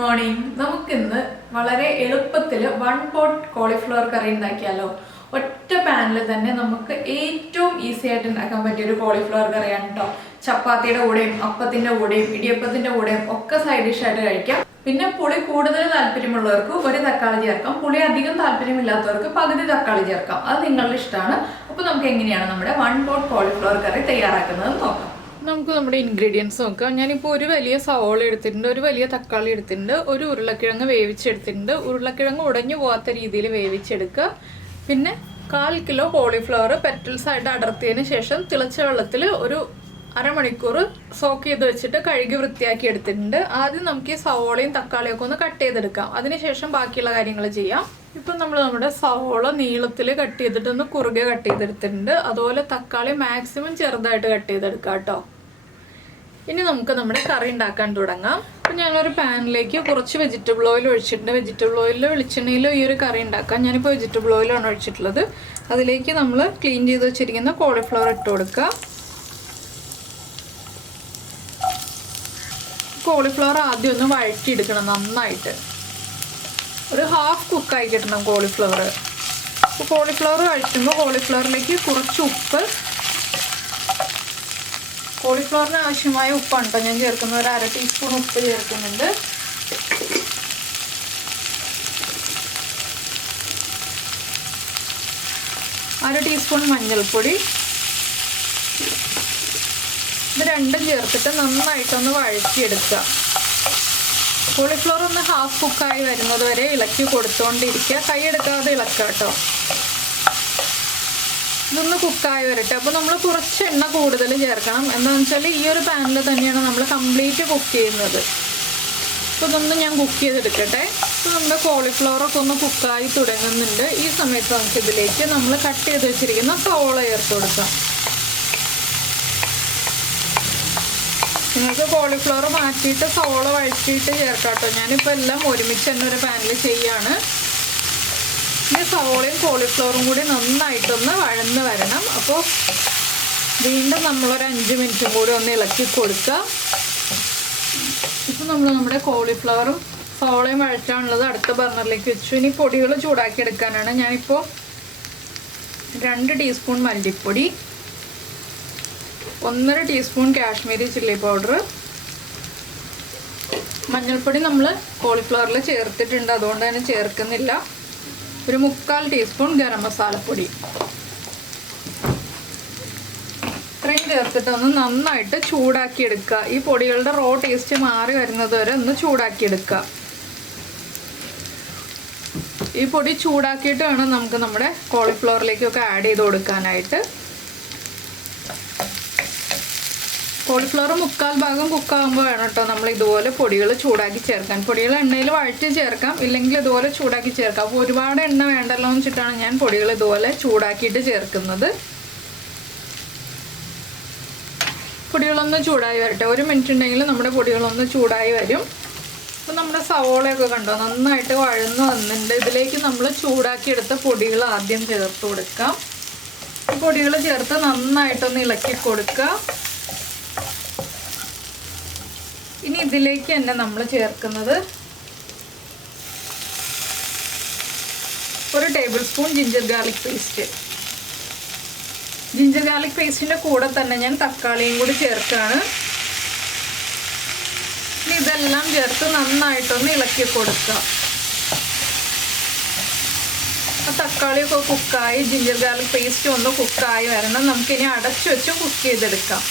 Morning. നമുക്കിന്ന് വളരെ എളുപ്പത്തിൽ വൺ പോട്ട് കോളിഫ്ലവർ കറി ഉണ്ടാക്കിയാലോ. ഒറ്റ പാനിൽ തന്നെ നമുക്ക് ഏറ്റവും ഈസി ആയിട്ട് ഉണ്ടാക്കാൻ പറ്റിയൊരു കോളിഫ്ലവർ കറിയാണ് കേട്ടോ. ചപ്പാത്തിയുടെ കൂടെയും അപ്പത്തിൻ്റെ കൂടെയും ഇടിയപ്പത്തിൻ്റെ കൂടെയും ഒക്കെ സൈഡ് ഡിഷായിട്ട് കഴിക്കാം. പിന്നെ പുളി കൂടുതൽ താല്പര്യമുള്ളവർക്ക് ഒരു തക്കാളി ചേർക്കാം, പുളി അധികം താല്പര്യമില്ലാത്തവർക്ക് പകുതി തക്കാളി ചേർക്കാം. അത് നിങ്ങളുടെ ഇഷ്ടമാണ്. അപ്പോൾ നമുക്ക് എങ്ങനെയാണ് നമ്മുടെ വൺ പോട്ട് കോളിഫ്ലവർ കറി തയ്യാറാക്കുന്നത് നോക്കാം. നമുക്ക് നമ്മുടെ ഇൻഗ്രീഡിയൻസ് നോക്കാം. ഞാനിപ്പോൾ ഒരു വലിയ സവോള എടുത്തിട്ടുണ്ട്, ഒരു വലിയ തക്കാളി എടുത്തിട്ടുണ്ട്, ഒരു ഉരുളക്കിഴങ്ങ് വേവിച്ചെടുത്തിട്ടുണ്ട്. ഉരുളക്കിഴങ്ങ് ഉടഞ്ഞു പോകാത്ത രീതിയിൽ വേവിച്ചെടുക്കുക. പിന്നെ 1/4 കിലോ കോളിഫ്ലവർ പെറ്റൽസ് ആയിട്ട് അടർത്തിയതിന് ശേഷം തിളച്ച വെള്ളത്തിൽ ഒരു അരമണിക്കൂർ സോക്ക് ചെയ്ത് വെച്ചിട്ട് കഴുകി വൃത്തിയാക്കി എടുത്തിട്ടുണ്ട്. ആദ്യം നമുക്ക് ഈ സവോളയും തക്കാളിയും ഒക്കെ ഒന്ന് കട്ട് ചെയ്തെടുക്കാം, അതിനുശേഷം ബാക്കിയുള്ള കാര്യങ്ങൾ ചെയ്യാം. ഇപ്പം നമ്മൾ നമ്മുടെ സവോള നീളത്തിൽ കട്ട് ചെയ്തിട്ടൊന്ന് കുറുകെ കട്ട് ചെയ്തെടുത്തിട്ടുണ്ട്. അതുപോലെ തക്കാളി മാക്സിമം ചെറുതായിട്ട് കട്ട് ചെയ്തെടുക്കാം കേട്ടോ. ഇനി നമുക്ക് നമ്മുടെ കറി ഉണ്ടാക്കാൻ തുടങ്ങാം. അപ്പം ഞാനൊരു പാനിലേക്ക് കുറച്ച് വെജിറ്റബിൾ ഓയിൽ ഒഴിച്ചിട്ടുണ്ട്. വെജിറ്റബിൾ ഓയിലോ വെളിച്ചെണ്ണയിലോ ഈ ഒരു കറി ഉണ്ടാക്കാം. ഞാനിപ്പോൾ വെജിറ്റബിൾ ഓയിലാണ് ഒഴിച്ചിട്ടുള്ളത്. അതിലേക്ക് നമ്മൾ ക്ലീൻ ചെയ്ത് വെച്ചിരിക്കുന്ന കോളിഫ്ലവർ ഇട്ട് കൊടുക്കുക. കോളിഫ്ലവർ ആദ്യം ഒന്ന് വഴറ്റിയെടുക്കണം നന്നായിട്ട്. ഒരു ഹാഫ് കുക്കായി കിട്ടണം കോളിഫ്ലവർ. അപ്പോൾ കോളിഫ്ലവർ വഴറ്റുമ്പോൾ കോളിഫ്ലവറിലേക്ക് കുറച്ച് ഉപ്പ്, കോളിഫ്ലവറിന് ആവശ്യമായ ഉപ്പാണ് കേട്ടോ ഞാൻ ചേർക്കുന്നത്. ഒരു 1/2 ടീസ്പൂൺ ഉപ്പ് ചേർക്കുന്നുണ്ട്. അര ടീസ്പൂൺ മഞ്ഞൾപ്പൊടി. ഇത് രണ്ടും ചേർത്തിട്ട് നന്നായിട്ടൊന്ന് വഴറ്റിയെടുക്കുക. കോളിഫ്ലവർ ഒന്ന് ഹാഫ് കുക്കായി വരുന്നത് വരെ ഇളക്കി കൊടുത്തുകൊണ്ടിരിക്കുക. കൈയെടുക്കാതെ ഇളക്കുക കേട്ടോ. ഇതൊന്ന് കുക്കായി വരട്ടെ. അപ്പോൾ നമ്മൾ കുറച്ച് എണ്ണ കൂടുതൽ ചേർക്കണം. എന്താണെന്ന് വെച്ചാൽ ഈ ഒരു പാനിൽ തന്നെയാണ് നമ്മൾ കംപ്ലീറ്റ് കുക്ക് ചെയ്യുന്നത്. അപ്പോൾ ഇതൊന്ന് ഞാൻ കുക്ക് ചെയ്തെടുക്കട്ടെ. അപ്പോൾ നമ്മുടെ കോളിഫ്ലവറൊക്കെ ഒന്ന് കുക്കായി തുടങ്ങുന്നുണ്ട്. ഈ സമയത്ത് നമുക്ക് ഇതിലേക്ക് നമ്മൾ കട്ട് ചെയ്ത് വെച്ചിരിക്കുന്ന സവോള ചേർത്ത് കൊടുക്കാം. നിങ്ങൾക്ക് കോളിഫ്ലവർ മാറ്റിയിട്ട് സവോള വഴറ്റിയിട്ട് ചേർക്കാം കേട്ടോ. ഞാനിപ്പോൾ എല്ലാം ഒരുമിച്ച് തന്നെ ഒരു പാനിൽ ചെയ്യാണ്. ഈ സവോളയും കോളിഫ്ലവറും കൂടി നന്നായിട്ടൊന്ന് വഴന്ന് വരണം. അപ്പോൾ വീണ്ടും നമ്മളൊരു 5 മിനിറ്റും കൂടി ഒന്ന് ഇളക്കി കൊടുക്കുക. ഇപ്പോൾ നമ്മൾ നമ്മുടെ കോളിഫ്ലവറും സവോളയും വഴറ്റാനുള്ളത് അടുത്ത ബർണറിലേക്ക് വെച്ചു. ഇനി പൊടികൾ ചൂടാക്കി എടുക്കാനാണ്. ഞാനിപ്പോൾ 2 ടീസ്പൂൺ മല്ലിപ്പൊടി, 1/2 ടീസ്പൂൺ കാശ്മീരി ചില്ലി പൗഡർ, മഞ്ഞൾപ്പൊടി നമ്മൾ കോളിഫ്ലവറിൽ ചേർത്തിട്ടുണ്ട്, അതുകൊണ്ട് തന്നെ ചേർക്കുന്നില്ല. ഒരു 3/4 ടീസ്പൂൺ ഗരം മസാലപ്പൊടി. ഇത്രയും ചേർത്തിട്ട് ഒന്ന് നന്നായിട്ട് ചൂടാക്കി എടുക്കുക. ഈ പൊടികളുടെ റോ ടേസ്റ്റ് മാറി വരുന്നത് വരെ ഒന്ന് ചൂടാക്കി എടുക്കുക. ഈ പൊടി ചൂടാക്കിയിട്ട് വേണം നമുക്ക് നമ്മുടെ കോളിഫ്ലവറിലേക്കൊക്കെ ആഡ് ചെയ്ത് കൊടുക്കാനായിട്ട്. കോളിഫ്ലവർ 3/4 ഭാഗം കുക്കാകുമ്പോൾ വേണം കേട്ടോ നമ്മൾ ഇതുപോലെ പൊടികൾ ചൂടാക്കി ചേർക്കാൻ. പൊടികൾ എണ്ണയിൽ വഴറ്റി ചേർക്കാം, ഇല്ലെങ്കിൽ ഇതുപോലെ ചൂടാക്കി ചേർക്കാം. അപ്പോൾ ഒരുപാട് എണ്ണ വേണ്ടല്ലോ എന്ന് വെച്ചിട്ടാണ് ഞാൻ പൊടികൾ ഇതുപോലെ ചൂടാക്കിയിട്ട് ചേർക്കുന്നത്. പൊടികളൊന്ന് ചൂടായി വരട്ടെ. 1 മിനിറ്റ് ഉണ്ടെങ്കിൽ നമ്മുടെ പൊടികളൊന്ന് ചൂടായി വരും. അപ്പോൾ നമ്മുടെ സവോളയൊക്കെ കണ്ടോ നന്നായിട്ട് വഴന്ന് വന്നിട്ടുണ്ട്. ഇതിലേക്ക് നമ്മൾ ചൂടാക്കിയെടുത്ത പൊടികൾ ആദ്യം ചേർത്ത് കൊടുക്കാം. പൊടികൾ ചേർത്ത് നന്നായിട്ടൊന്ന് ഇളക്കി കൊടുക്കുക. ഇനി ഇതിലേക്ക് തന്നെ നമ്മൾ ചേർക്കുന്നത് 1 tablespoon ginger garlic paste. Ginger garlic പേസ്റ്റിൻ്റെ കൂടെ തന്നെ ഞാൻ തക്കാളിയും കൂടി ചേർക്കുകയാണ്. ഇനി ഇതെല്ലാം ചേർത്ത് നന്നായിട്ടൊന്ന് ഇളക്കി കൊടുക്കുക. തക്കാളിയൊക്കെ കുക്കായി ജിഞ്ചർ ഗാർലിക് പേസ്റ്റ് ഒന്ന് കുക്കായി വരണം. നമുക്കിനി അടച്ചു വെച്ച് കുക്ക് ചെയ്തെടുക്കാം.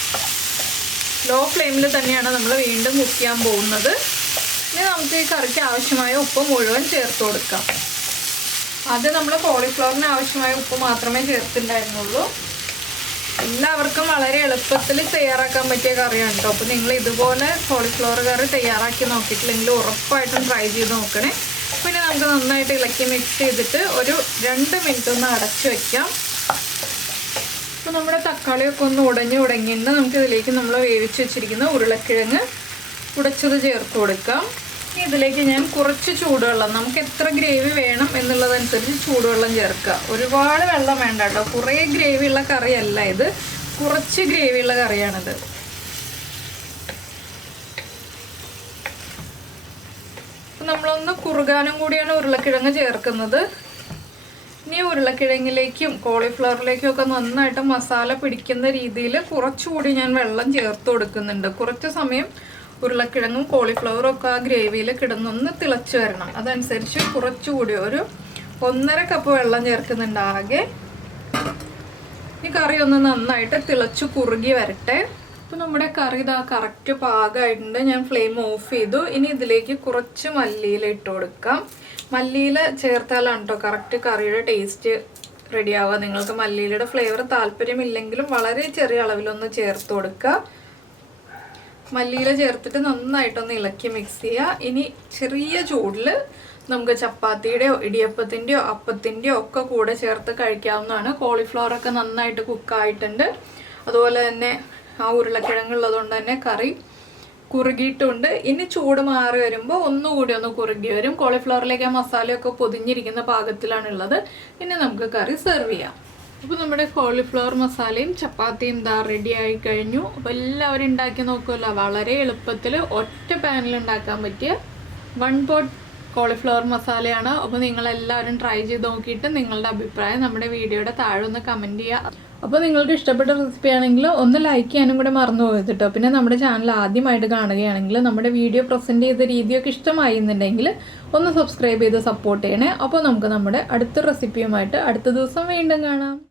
ലോ ഫ്ലെയിമിൽ തന്നെയാണ് നമ്മൾ വീണ്ടും കുക്ക് ചെയ്യാൻ പോകുന്നത്. ഇനി നമുക്ക് ഈ കറിക്ക് ആവശ്യമായ ഉപ്പ് മുഴുവൻ ചേർത്ത് കൊടുക്കാം. ആദ്യം നമ്മൾ കോളിഫ്ലവറിന് ആവശ്യമായ ഉപ്പ് മാത്രമേ ചേർത്തിട്ടുണ്ടായിരുന്നുള്ളൂ. എല്ലാവർക്കും വളരെ എളുപ്പത്തിൽ തയ്യാറാക്കാൻ പറ്റിയ കറിയാണ് കേട്ടോ. അപ്പോൾ നിങ്ങൾ ഇതുപോലെ കോളിഫ്ലവർ കറി തയ്യാറാക്കി നോക്കിയിട്ടില്ലെങ്കിൽ ഉറപ്പായിട്ടും ട്രൈ ചെയ്ത് നോക്കണേ. പിന്നെ നമുക്ക് നന്നായിട്ട് ഇളക്കി മിക്സ് ചെയ്തിട്ട് ഒരു 2 മിനിറ്റ് ഒന്ന് അടച്ചു വയ്ക്കാം. അപ്പോൾ നമ്മുടെ തക്കാളിയൊക്കെ ഒന്ന് ഉടഞ്ഞു തുടങ്ങിയിട്ട് നമുക്ക് ഇതിലേക്ക് നമ്മൾ വേവിച്ച് വെച്ചിരിക്കുന്ന ഉരുളക്കിഴങ്ങ് ഉടച്ചത് ചേർത്ത് കൊടുക്കാം. ഇതിലേക്ക് ഞാൻ കുറച്ച് ചൂടുവെള്ളം, നമുക്ക് എത്ര ഗ്രേവി വേണം എന്നുള്ളതനുസരിച്ച് ചൂടുവെള്ളം ചേർക്കുക. ഒരുപാട് വെള്ളം വേണ്ട കേട്ടോ. കുറേ ഗ്രേവിയുള്ള കറിയല്ല ഇത്, കുറച്ച് ഗ്രേവിയുള്ള കറിയാണിത്. നമ്മളൊന്ന് കുറുകാനും കൂടിയാണ് ഉരുളക്കിഴങ്ങ് ചേർക്കുന്നത്. ഇനി ഉരുളക്കിഴങ്ങിലേക്കും കോളിഫ്ലവറിലേക്കും ഒക്കെ നന്നായിട്ട് മസാല പിടിക്കുന്ന രീതിയിൽ കുറച്ചുകൂടി ഞാൻ വെള്ളം ചേർത്ത് കൊടുക്കുന്നുണ്ട്. കുറച്ച് സമയം ഉരുളക്കിഴങ്ങും കോളിഫ്ലവറും ഒക്കെ ആ ഗ്രേവിയിൽ കിടന്നൊന്ന് തിളച്ച് വരണം. അതനുസരിച്ച് കുറച്ചുകൂടി ഒരു 1.5 കപ്പ് വെള്ളം ചേർക്കുന്നുണ്ട് ആകെ. ഈ കറി ഒന്ന് നന്നായിട്ട് തിളച്ച് കുറുകി വരട്ടെ. അപ്പോൾ നമ്മുടെ കറി ഇതാ കറക്റ്റ് പാകമായിട്ടുണ്ട്. ഞാൻ ഫ്ലെയിം ഓഫ് ചെയ്തു. ഇനി ഇതിലേക്ക് കുറച്ച് മല്ലിയില ഇട്ട് കൊടുക്കാം. മല്ലിയില ചേർത്താലാണ് കേട്ടോ കറക്റ്റ് കറിയുടെ ടേസ്റ്റ് റെഡിയാവുക. നിങ്ങൾക്ക് മല്ലിയിലയുടെ ഫ്ലേവർ താല്പര്യമില്ലെങ്കിലും വളരെ ചെറിയ അളവിലൊന്ന് ചേർത്ത് കൊടുക്കുക. മല്ലിയില ചേർത്തിട്ട് നന്നായിട്ടൊന്ന് ഇളക്കി മിക്സ് ചെയ്യുക. ഇനി ചെറിയ ചൂടിൽ നമുക്ക് ചപ്പാത്തിയുടെയോ ഇടിയപ്പത്തിൻ്റെയോ അപ്പത്തിൻ്റെയോ ഒക്കെ കൂടെ ചേർത്ത് കഴിക്കാവുന്നതാണ്. കോളിഫ്ലവറൊക്കെ നന്നായിട്ട് കുക്കായിട്ടുണ്ട്. അതുപോലെ തന്നെ ആ ഉരുളക്കിഴങ്ങുള്ളതുകൊണ്ട് തന്നെ കറി കുറുകിയിട്ടുണ്ട്. ഇനി ചൂട് മാറി വരുമ്പോൾ ഒന്നുകൂടി ഒന്ന് കുറുകി വരും. കോളിഫ്ലവറിലേക്ക് ആ മസാലയൊക്കെ പൊതിഞ്ഞിരിക്കുന്ന പാകത്തിലാണുള്ളത്. ഇനി നമുക്ക് കറി സെർവ് ചെയ്യാം. അപ്പോൾ നമ്മുടെ കോളിഫ്ലവർ മസാലയും ചപ്പാത്തിയും ഇതാ റെഡി ആയി കഴിഞ്ഞു. അപ്പോൾ എല്ലാവരും ഉണ്ടാക്കി നോക്കുമല്ലോ. വളരെ എളുപ്പത്തിൽ ഒറ്റ പാനിൽ ഉണ്ടാക്കാൻ പറ്റിയ 1 പോട്ട് കോളിഫ്ലവർ മസാലയാണ്. അപ്പോൾ നിങ്ങളെല്ലാവരും ട്രൈ ചെയ്ത് നോക്കിയിട്ട് നിങ്ങളുടെ അഭിപ്രായം നമ്മുടെ വീഡിയോയുടെ താഴെ ഒന്ന് കമൻറ്റ് ചെയ്യുക. അപ്പോൾ നിങ്ങൾക്ക് ഇഷ്ടപ്പെട്ട റെസിപ്പി ആണെങ്കിൽ ഒന്ന് ലൈക്ക് ചെയ്യാനും കൂടെ മറന്നു പോയത് കേട്ടോ. പിന്നെ നമ്മുടെ ചാനൽ ആദ്യമായിട്ട് കാണുകയാണെങ്കിൽ നമ്മുടെ വീഡിയോ പ്രസൻറ്റ് ചെയ്ത രീതിയൊക്കെ ഇഷ്ടമായി എന്നുണ്ടെങ്കിൽ ഒന്ന് സബ്സ്ക്രൈബ് ചെയ്ത് സപ്പോർട്ട് ചെയ്യണേ. അപ്പോൾ നമുക്ക് നമ്മുടെ അടുത്ത റെസിപ്പിയുമായിട്ട് അടുത്ത ദിവസം വീണ്ടും കാണാം.